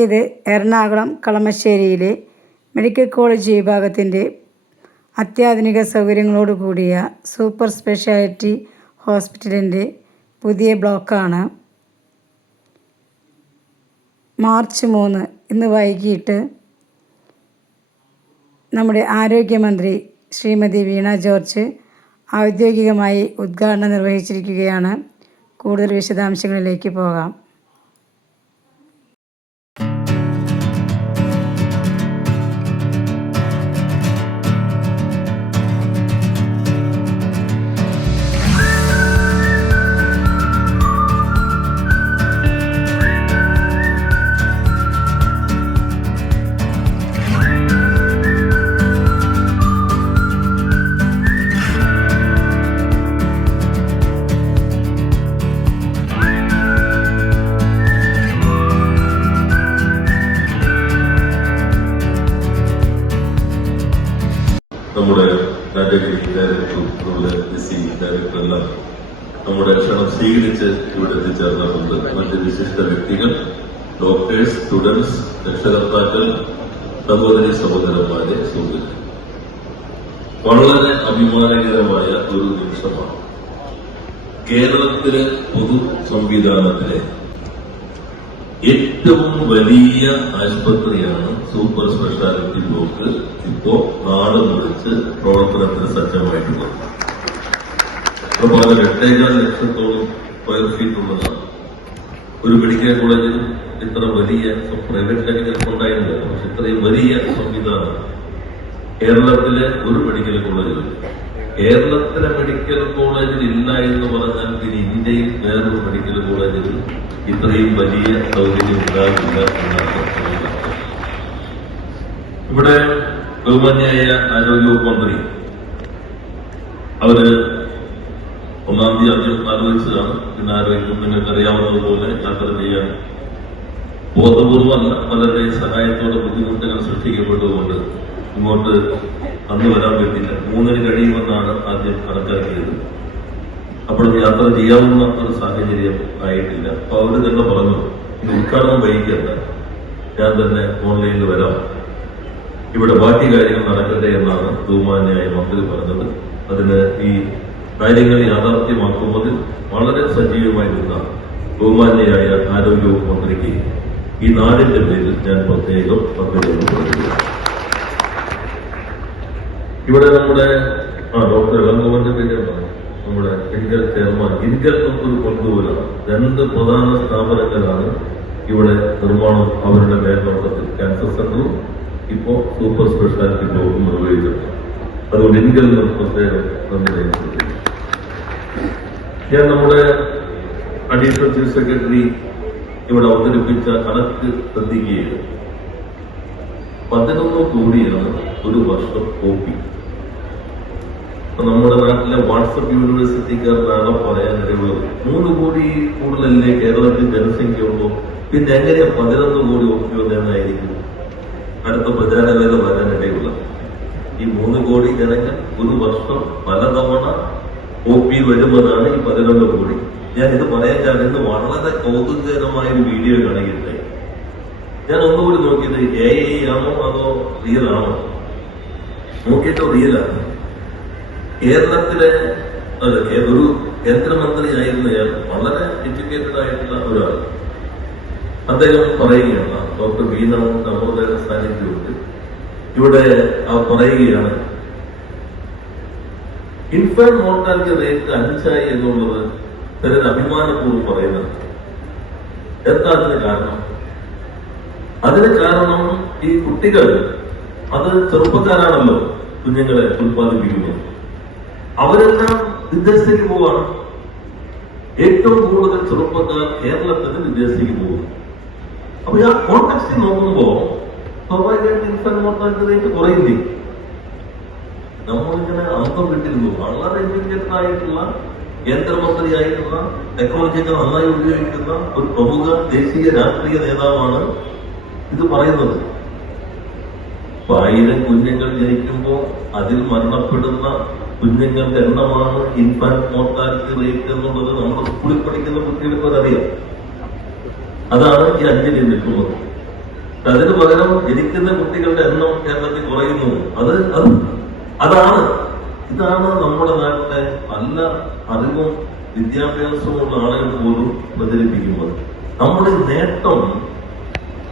ഇത് Ernakulam കളമശ്ശേരിയിലെ medical college വിഭാഗത്തിൻ്റെ അത്യാധുനിക സൗകര്യങ്ങളോട് കൂടിയ സൂപ്പർ സ്പെഷ്യാലിറ്റി ഹോസ്പിറ്റലിൻ്റെ പുതിയ ബ്ലോക്കാണ്. മാർച്ച് 3 ഇന്ന് വൈകിട്ട് നമ്മുടെ ആരോഗ്യമന്ത്രി ശ്രീമതി വീണ ജോർജ് ഔദ്യോഗികമായി ഉദ്ഘാടനം നിർവഹിച്ചിരിക്കുകയാണ്. കൂടുതൽ വിശദാംശങ്ങളിലേക്ക് പോകാം. നമ്മുടെ കാറ്റഗറി ഡയറക്ടറും നമ്മുടെ ഡയറക്ടറെല്ലാം നമ്മുടെ ക്ഷണം സ്വീകരിച്ച് ഇവിടെ എത്തിച്ചേർന്നിട്ടുണ്ട്. മറ്റ് വിശിഷ്ട വ്യക്തികൾ, ഡോക്ടേഴ്സ്, സ്റ്റുഡൻസ്, രക്ഷകർത്താക്കൾ, സഹോദരി സഹോദരന്മാരെ, സുഹൃത്തുക്കൾ, വളരെ അഭിമാനകരമായ ഒരു നിമിഷമാണ്. കേരളത്തിലെ പൊതു സംവിധാനത്തിലെ ഏറ്റവും വലിയ ആശുപത്രിയാണ് സൂപ്പർ സ്പെഷ്യാലിറ്റി ബ്ലോക്ക് ഇപ്പോ നാട് മുറിച്ച് പ്രവർത്തനത്തിന് സജ്ജമായിട്ടുള്ളത്. അപ്പോൾ അത് 8.5 ലക്ഷത്തോളം സ്ക്വയർ ഫീറ്റ് ഉള്ളതാണ്. ഒരു മെഡിക്കൽ കോളേജിൽ ഇത്ര വലിയ പ്രൈവറ്റ് ഉണ്ടായിരുന്നില്ല, പക്ഷെ ഇത്രയും വലിയ സംവിധാനം കേരളത്തിലെ ഒരു മെഡിക്കൽ കോളേജിൽ, കേരളത്തിലെ മെഡിക്കൽ കോളേജിൽ ഇല്ല എന്ന് പറഞ്ഞാൽ പിന്നെ ഇന്ത്യയിൽ വേറൊരു മെഡിക്കൽ കോളേജിൽ ഇത്രയും വലിയ സൗകര്യം ഉണ്ടാകില്ല എന്നാണ്. ഇവിടെ ബഹുമാന്യായ ആരോഗ്യവകുപ്പ് മന്ത്രി അവര് 1-ാം തീയതി ആദ്യം ആലോചിച്ചതാണ്. പിന്നെ ആരോഗ്യം നിങ്ങൾക്ക് അറിയാവുന്നതുപോലെ യാത്ര ചെയ്യാൻ ബോധപൂർവമല്ല, പലരുടെയും സഹായത്തോടെ ബുദ്ധിമുട്ടുകൾ സൃഷ്ടിക്കപ്പെട്ടതുകൊണ്ട് ഇങ്ങോട്ട് അന്ന് വരാൻ പറ്റില്ല. 3-ന് കഴിയുമെന്നാണ് ആദ്യം കണക്കാക്കിയത്. അപ്പോൾ യാത്ര ചെയ്യാവുന്ന ഒരു സാഹചര്യം ആയിട്ടില്ല. അപ്പൊ അവര് തന്നെ പറഞ്ഞു, ഇത് ഉദ്ഘാടനം വൈകിക്കല്ല, ഞാൻ തന്നെ ഓൺലൈനിൽ വരാം, ഇവിടെ ബാക്കി കാര്യങ്ങൾ നടക്കട്ടെ എന്നാണ് ബഹുമാന്യായ മന്ത്രി പറഞ്ഞത്. അതിന് ഈ കാര്യങ്ങൾ യാഥാർത്ഥ്യമാക്കുന്നതിൽ വളരെ സജീവമായി നിന്ന ബഹുമാന്യയായ ആരോഗ്യവകുപ്പ് മന്ത്രിക്ക് ഈ നാടിന്റെ പേരിൽ ഞാൻ പ്രത്യേകം പങ്കെടുക്കുന്നു പറയുക. ഇവിടെ നമ്മുടെ ഡോക്ടർ ഇളങ്കോവന്റെ പേരാണ് നമ്മുടെ ഇൻകൽ ചെയർമാൻ. ഇൻകൽ നമുക്കൊരു കൊണ്ടുപോലാണ്. 2 പ്രധാന സ്ഥാപനങ്ങളാണ് ഇവിടെ നിർമ്മാണം അവരുടെ മേൽനോട്ടത്തിൽ ക്യാൻസർ സെന്ററും ഇപ്പോ സൂപ്പർ സ്പെഷ്യാലിറ്റി ബ്ലോക്കും നിർവഹിച്ചിട്ടുണ്ട്. അതുകൊണ്ട് ഇൻകൽ പ്രത്യേകം നന്ദി രേഖപ്പെടുത്തി. ഞാൻ നമ്മുടെ അഡീഷണൽ ചീഫ് സെക്രട്ടറി ഇവിടെ അവതരിപ്പിച്ച കണക്ക് ശ്രദ്ധിക്കുകയാണ്. 11 കോടിയാണ് ഒരു വർഷം കോപ്പി. നമ്മുടെ നാട്ടിലെ വാട്സപ്പ് യൂണിവേഴ്സിറ്റിക്കാരനാണ് പറയാനിടയുള്ളത്. 3 കോടി കൂടുതലല്ലേ കേരളത്തിൽ ജനസംഖ്യയുള്ളൂ, പിന്നെ എങ്ങനെയാ 11 കോടി ഒപ്പി വന്നതായിരിക്കും? അടുത്ത പ്രചാരവേല വരാനിടയുള്ള ഈ 3 കോടി ജനങ്ങൾ ഒരു വർഷം പലതവണ ഒപ്പി വരുമെന്നാണ് ഈ 11 കോടി. ഞാൻ ഇത് പറയാൻ കാരണം വളരെ കൗതുകകരമായ ഒരു വീഡിയോ കാണിക്കട്ടെ. ഞാൻ ഒന്നുകൂടി നോക്കിയത് AI ആണോ അതോ റിയൽ ആണോ നോക്കിയിട്ട് റിയലാണ്. കേരളത്തിലെ ഒരു കേന്ദ്രമന്ത്രിയായിരുന്നയാൾ, വളരെ എഡ്യൂക്കേറ്റഡ് ആയിട്ടുള്ള ഒരാൾ, അദ്ദേഹം പറയുകയാണ്, ഡോക്ടർ വീണ നമ്മുടെ സാന്നിധ്യമുണ്ട് ഇവിടെ, പറയുകയാണ് ഇൻഫന്റ് മോർട്ടാലിറ്റി റേറ്റ് 5 എന്നുള്ളത് ചിലർ അഭിമാനപൂർവ്വം പറയുന്നത്. എന്താ അതിന് കാരണം? അതിന് കാരണം ഈ കുട്ടികൾ, അത് ചെറുപ്പക്കാരാണല്ലോ കുഞ്ഞുങ്ങളെ ഉത്പാദിപ്പിക്കുന്നത്, അവരെല്ലാം വിദേശത്തേക്ക് പോവാണ്. ഏറ്റവും കൂടുതൽ ചെറുപ്പക്കാർ കേരളത്തിന് വിദേശത്തേക്ക് പോകുന്നു. അപ്പൊ ആ കോൺടെക്സ്റ്റ് നോക്കുമ്പോ സ്വാഭാവികമായിട്ട് ഇൻഫന്റ് മോർട്ടാലിറ്റി റേറ്റ് കുറയില്ലേ? നമ്മളിങ്ങനെ അന്തം വിട്ടിരുന്നു. വളരെ എഡ്യൂക്കേറ്റഡ് ആയിട്ടുള്ള കേന്ദ്രമന്ത്രിയായിട്ടുള്ള ടെക്നോളജിയൊക്കെ നന്നായി ഉപയോഗിക്കുന്ന ഒരു പ്രമുഖ ദേശീയ രാഷ്ട്രീയ നേതാവാണ് ഇത് പറയുന്നത്. 1000 കുഞ്ഞുങ്ങൾ ജനിക്കുമ്പോൾ അതിൽ മരണപ്പെടുന്ന കുഞ്ഞുങ്ങളുടെ എണ്ണമാണ് ഇൻഫാന്റ് മോർട്ടാലിറ്റി റേറ്റ് എന്നുള്ളത് നമ്മൾ സ്കൂളിൽ പഠിക്കുന്ന കുട്ടികൾക്ക് അറിയാം. അതാണ് ഈ 5 നിൽക്കുന്നത്. അതിന് പകരം ജനിക്കുന്ന കുട്ടികളുടെ എണ്ണം കേരളത്തിൽ കുറയുന്നു. ഇതാണ് നമ്മുടെ നാട്ടിലെ നല്ല അറിവും വിദ്യാഭ്യാസമുള്ള ആളുകൾ പോലും പ്രചരിപ്പിക്കുന്നത്. നമ്മുടെ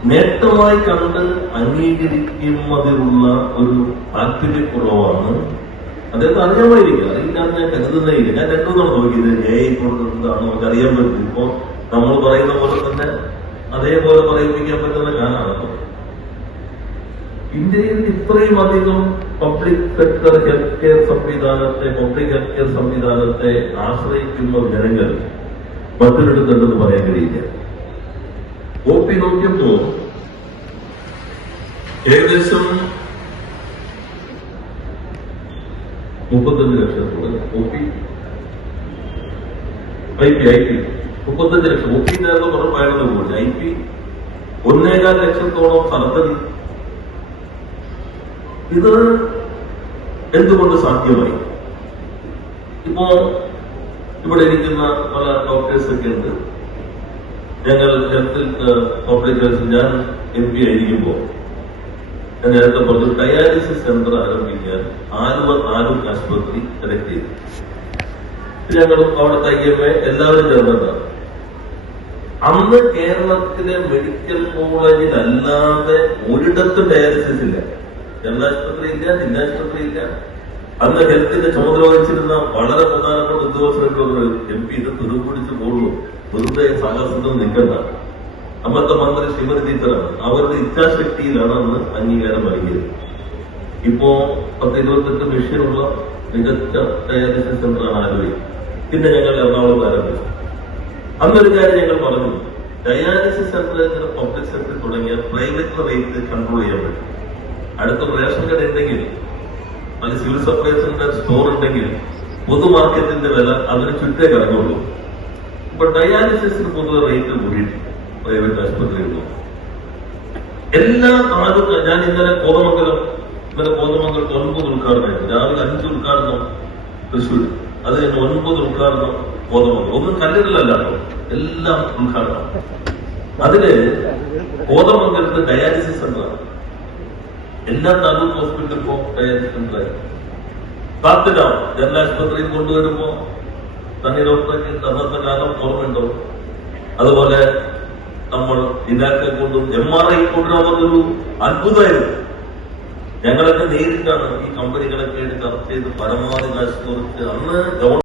നേട്ടമായി കണ്ട് അംഗീകരിക്കുന്നതിലുള്ള ഒരു താല്പര്യക്കുറവാണ്. അദ്ദേഹത്തെ അറിയാമായിരിക്കും, അറിയില്ലാന്ന് ഞാൻ കരുതുന്നേയില്ല. ഞാൻ രണ്ടും നോക്കിയത് കൊടുക്കുന്നതാണ് നമുക്ക് അറിയാൻ പറ്റും. ഇപ്പൊ നമ്മൾ പറയുന്ന പോലെ തന്നെ അതേപോലെ പറയിപ്പിക്കാൻ പറ്റുന്ന കാലമാണ്. ഇന്ത്യയിൽ ഇത്രയും അധികം പബ്ലിക് സെക്ടർ ഹെൽത്ത് കെയർ സംവിധാനത്തെ ആശ്രയിക്കുന്ന ജനങ്ങൾ മറ്റൊരിടത്തുണ്ടെന്ന് പറയാൻ കഴിയില്ല. OP നോക്കിയപ്പോ ഏകദേശം 35 ലക്ഷത്തോളം OP IP 35 ലക്ഷം. OP നേരത്തെ കുറവായിരുന്നു പോയി. IP 1.25 ലക്ഷത്തോളം സർജറി. ഇത് എന്തുകൊണ്ട് സാധ്യമായി? ഇപ്പോ ഇവിടെ ഇരിക്കുന്ന പല ഡോക്ടേഴ്സ് ഒക്കെ ഉണ്ട്. ഞങ്ങൾ ഹെൽത്ത് പബ്ലിക് ഹെൽത്ത് ഞാൻ MP ആയിരിക്കുമ്പോ ഞാൻ നേരത്തെ പറഞ്ഞു ഡയാലിസിസ് സെന്റർ ആരംഭിക്കാൻ ആലുവ ആശുപത്രി സെലക്ട് ചെയ്തു. ഞങ്ങളും അവിടുത്തെ IMA എല്ലാവരും ചേർന്നിട്ടാണ്. അന്ന് കേരളത്തിലെ മെഡിക്കൽ കോളേജിലല്ലാതെ ഒരിടത്തും ഡയാലിസിസ് ഇല്ല. ജനലാശുപത്രി ഇല്ല, ജില്ലാശുപത്രി ഇല്ല. അന്ന് ഹെൽത്തിന്റെ ചുമതല വഹിച്ചിരുന്ന വളരെ പ്രധാനപ്പെട്ട ഉദ്യോഗസ്ഥരുടെ MP ഇത് തുരുപിടിച്ച് പോകുള്ളൂ. വെറുതെ സാഹസത്വം നിൽക്കണ്ട. അന്നത്തെ മന്ത്രി ശ്രീമതി ടീച്ചറാണ്. അവരുടെ ഇച്ഛാശക്തിയിലാണ് അന്ന് അംഗീകാരം നൽകിയത്. ഇപ്പോ 10-28 മെഷീനുള്ള മികച്ച ഡയാലിസിസ് സെന്ററാണ് ആലുവയിൽ. പിന്നെ ഞങ്ങൾ എറണാകുളത്ത് ആരംഭിച്ചു. അന്നൊരു കാര്യം ഞങ്ങൾ പറഞ്ഞു, ഡയാലിസിസ് സെന്റർ പബ്ലിക് സെക്ടറിൽ തുടങ്ങിയ പ്രൈവറ്റ് റേറ്റ് കൺട്രോൾ ചെയ്യാൻ പറ്റും. അടുത്ത റേഷൻ കട ഉണ്ടെങ്കിൽ, അല്ലെങ്കിൽ സിവിൽ സപ്ലൈസിന്റെ സ്റ്റോർ ഉണ്ടെങ്കിൽ പൊതു മാർക്കറ്റിന്റെ വില അതിന് ചുറ്റേ കടന്നുള്ളൂ. ഇപ്പൊ ഡയാലിസിസിന് പൊതുവെ റേറ്റ് കൂടിയിട്ട് പ്രൈവറ്റ് ആശുപത്രികളിലും എല്ലാ താലൂക്ക്. ഞാൻ ഇന്നലെ കോതമംഗലത്ത് 9 ഉദ്ഘാടനമായിരുന്നു. രാവിലെ 5 ഉദ്ഘാടനം തൃശ്ശൂർ, അത് കഴിഞ്ഞ് 9 ഉദ്ഘാടനം കോതമംഗലം. ഒന്നും കല്ലിടലല്ലോ, എല്ലാം ഉദ്ഘാടനം. അതില് കോതമംഗലത്ത് ഡയാലിസിസ് സെന്ററാണ്. എല്ലാ താലൂക്ക് ഹോസ്പിറ്റലിൽ ഇപ്പോ ഡയാലിസിസ് സെന്ററായി. കാത്തിടാം ജനലാശുപത്രിയിൽ കൊണ്ടുവരുമ്പോ തന്നെ ഡോക്ടർക്ക് അന്നത്തെ കാലം ഓർമ്മയുണ്ടാവും. അതുപോലെ നമ്മൾ ഇതാക്കെ കൊണ്ടും MRI കൊണ്ടുവരാമെന്നൊരു അത്ഭുതമായിരുന്നു. ഞങ്ങളൊക്കെ നേരിട്ടാണ് ഈ കമ്പനികളൊക്കെ ചർച്ച ചെയ്ത് പരമാവധി കാശ് കുറച്ച് അന്ന്